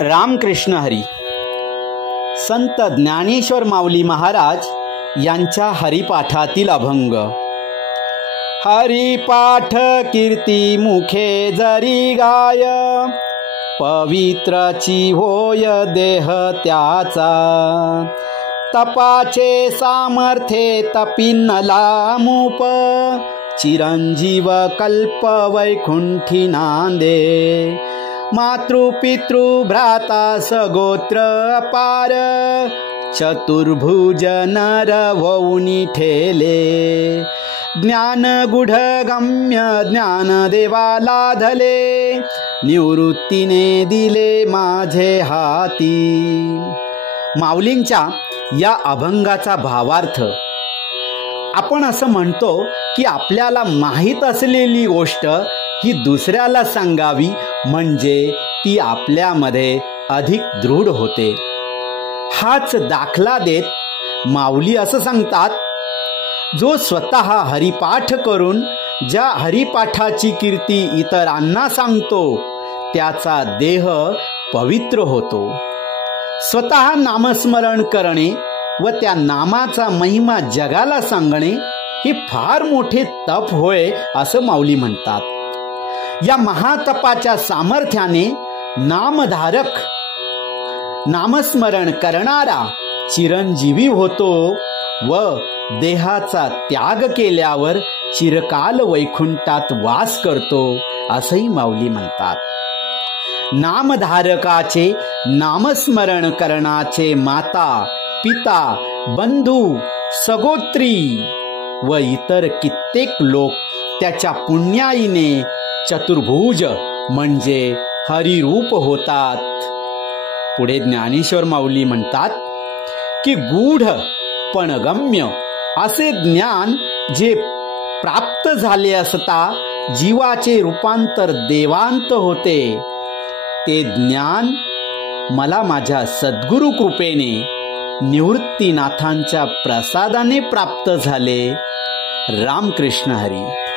रामकृष्ण हरी. संत ज्ञानेश्वर माऊली महाराज यांच्या हरिपाठातील अभंग. हरिपाठ कीर्ती मुखे जरी गाय, पवित्रची होय देह त्याचा. तपाचे सामर्थ्ये तपिनला मूप, चिरंजीव कल्प वैकुंठी नांदे. मातृपितृ भ्राता सगोत्र अपार, चतुर्भुज नर वौनी ठेले. ज्ञान गुढ गम्य ज्ञान देवाला धले, निवृत्तीने दिले माझे हाती. माऊलींच्या या अभंगाचा भावार्थ. आपण असं म्हणतो की आपल्याला माहीत असलेली गोष्ट ही दुसऱ्याला सांगावी, म्हणजे ती आपल्यामध्ये अधिक दृढ होते. हाच दाखला देत माऊली असं सांगतात, जो स्वतः हरिपाठ करून ज्या हरिपाठाची कीर्ती इतरांना सांगतो त्याचा देह पवित्र होतो. स्वतः नामस्मरण करणे व त्या नामाचा महिमा जगाला सांगणे हे फार मोठे तप होय असं माऊली म्हणतात. या महातपाच्या सामर्थ्याने नामधारक, नामस्मरण करणारा चिरंजीवी होतो व देहाचा त्याग केल्यावर चिरकाल वैकुंठात वास करतो असंही माऊली म्हणतात. नामधारकाचे नामस्मरण करणाचे माता, पिता, बंधू, सगोत्री व इतर कित्येक लोक त्याच्या पुण्याईने चतुर्भुज म्हणजे हरिरूप होतात. पुढे ज्ञानेश्वर माऊली म्हणतात की गूढ पण गम्य असे ज्ञान जे प्राप्त झाले असता जीवाचे रूपांतर देवांत होते, ते ज्ञान मला माझ्या सद्गुरु कृपेने निवृत्तीनाथांच्या प्रसादाने प्राप्त झाले. रामकृष्ण हरी.